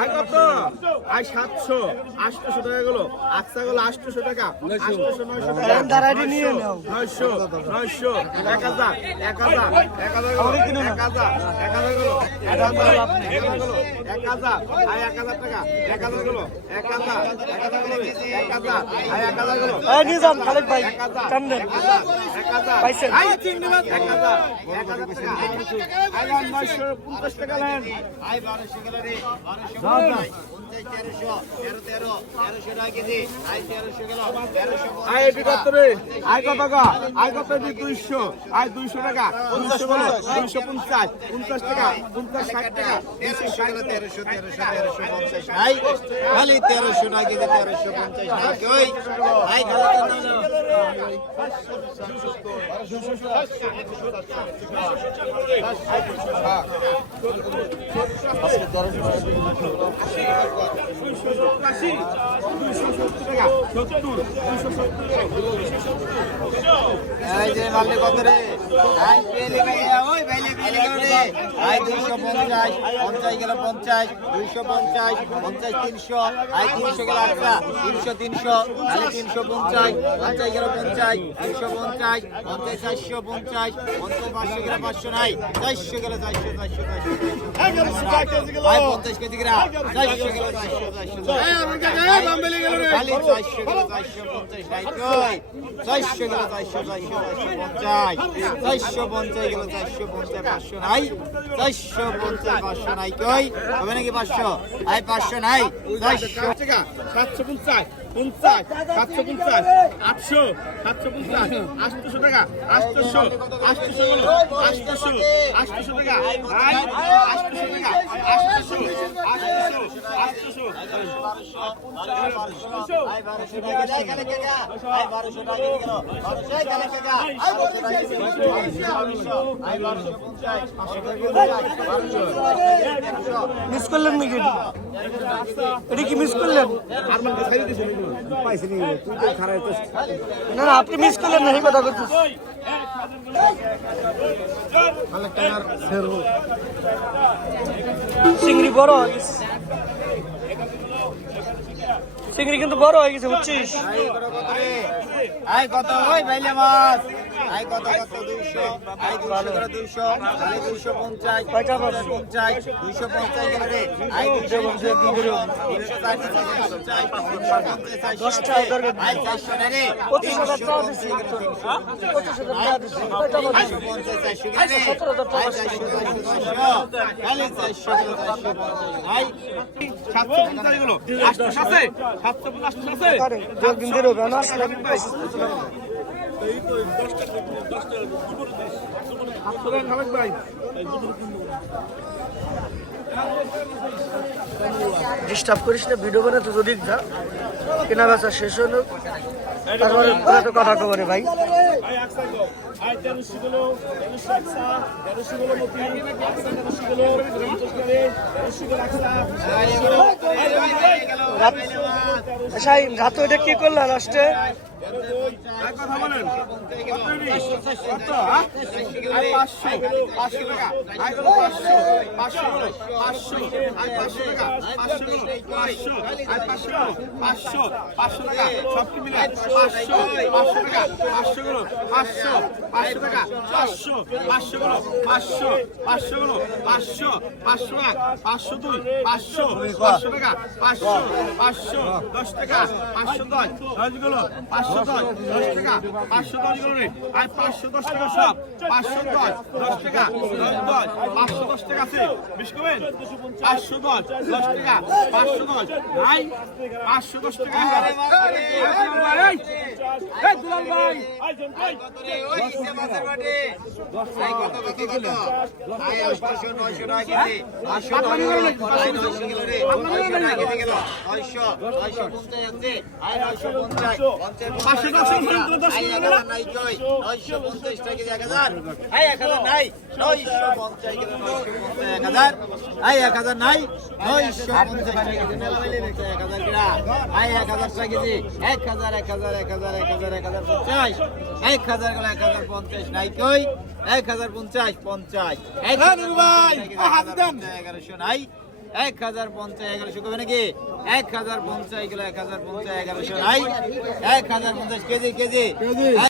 I কত? I সাতশো। আটশোশো টাকা গেলো। আকসা গেলো আটশোশো টাকা। আটশোশো নয়শো টাকা। নিয়ে নয়শো নয়শো। এক হাজার এক হাজার এক হাজার গেলো। এক হাজার এক হাজার গেলো। এক হাজার এক হাজার গেলো। এক হাজার আই এক হাজার টাকা। এক হাজার গেলো। এক হাজার এক হাজার গেলো। এক হাজার আই এক হাজার গেলো। ভাই। এক হাজার এক হাজার এক হাজার। এক হাজার এক হাজার টাকা। আই নয়শো পঞ্চাশ টাকা নেন। আই বারোশো গেল রে বারোশো টাকা আয় এটি কত রে আয় কত গা আয় কত দুইশো আয় দুইশো টাকা দুইশো দুইশো পঞ্চাশ পঞ্চাশ টাকা পঞ্চাশ ষাট টাকা তেরোশো তেরোশো তেরোশো পঞ্চাশ নাই খালি তেরোশো টাকা দুইশো সত্তরাশি দুইশো সত্তর টাকা সত্তর দুইশো সত্তর এই যে মারলে কত রে? আই পেলে গেলে ওই বাইলে পেলে গেল রে। আই দুইশো পঞ্চাশ পঞ্চাশ গেল পঞ্চাশ দুইশো পঞ্চাশ পঞ্চাশ তিনশো আই তিনশো গেল আটটা তিনশো তিনশো তাহলে তিনশো পঞ্চাশ পঞ্চাশ গেল পঞ্চাশ তিনশো পঞ্চাশ পঞ্চাশ চারশো পঞ্চাশ পঞ্চাশ পাঁচশো গেল পাঁচশো নাই চারশো গেল চারশো চারশো চারশো আই পঞ্চাশ কেজি গেল চারশো গেল চারশো চারশো খালি চারশো গেল চারশো পঞ্চাশ নাই কই চারশো গেল চারশো চারশো চারশো পঞ্চাশ চারশো পঞ্চাশ গেল চারশো পঞ্চাশ পাঁচশো নাই। চারশো পঞ্চাশ পাঁচশো নাই। কই? হবে পঞ্চাশ সাতশো পঞ্চাশ আটশো সাতশো পঞ্চাশ আটশোশো টাকা আটশোশো আটশোশো আটশোশো আটশোশো টাকা আটশোশো টাকা আটশোশো আটশোশো মিস করলেন নাকি এটা কি মিস করলেন আর মানে নি না আপনি মিস করলেন না এই কথা সেরো চিংড়ি বড় চিংড়ি কিন্তু বড় হয়ে গেছে বুঝছিস? আই কত কত রে? আই কত ওই বাইলে মাছ আই কত কত 200 আই 200 করে 200 আই 250 কয়টা মাছ? 50 250 গেল রে। আই 250 350 দশটা দরকার আই 400 রে রে। পঁচিশ হাজার টাকা দিচ্ছি পঁচিশ টাকা দিচ্ছি কয়টা মাছ? 450 গেল রে। সতেরো হাজার টাকা আই 400 খালি 400 আই সাতশো পঞ্চাশগুলো আছে ডিস্টার্ব করিস না ভিডিও বানাতে যদি যা কেনা বেচা শেষ হলো তারপরে তো কথা কবরে ভাই। করে সাই রাত ওইটা কি করলা লাস্টে? কথা বলেন হ্যাঁ? পাঁচশো দুই, পাঁচশো, পাঁচশো টাকা, পাঁচশো, পাঁচশো, দশ টাকা, পাঁচশো দশ, দশগুলো, পাঁচশো দশ, দশ টাকা, পাঁচশো দশগুলো রে, আর পাঁচশো দশ টাকা সব, পাঁচশো দশ, দশ টাকা, দশ দশ, পাঁচশো দশ টাকা আছে, বিশ করবেন? পাঁচশো দশ, দশ টাকা, পাঁচশো দশ, নাই, পাঁচশো দশ টাকা, এই দুলাল ভাই, কত রে ওই নিচে মাছের বাটে আই কত কত কত আই 800 900 টাকা কেজি 800 900 গেল রে 900 টাকা কেজি গেল 900 950 যাচ্ছে আই 950 পাঁচশো দশ টাকা, দশ আই টাকা না? 1000 নাই কই 950 টাকা কেজি 1000 আই 1000 নাই 950 গেল 950 1000 আই 1000 নাই 950 টাকা কেজি মেলা মেলে দেখছে 1000 কিরা আই 1000 টাকা কেজি 1000 1000 1000 1000 1050 এক হাজার গেল এক হাজার পঞ্চাশ নাই কই? এক হাজার পঞ্চাশ পঞ্চাশ। এক হাজার এগারোশো নাই। এক হাজার পঞ্চাশ এগারোশো কবে নাকি এক হাজার পঞ্চাশ গেল এক হাজার পঞ্চাশ এগারোশো নাই। এক হাজার পঞ্চাশ কেজি। কেজি।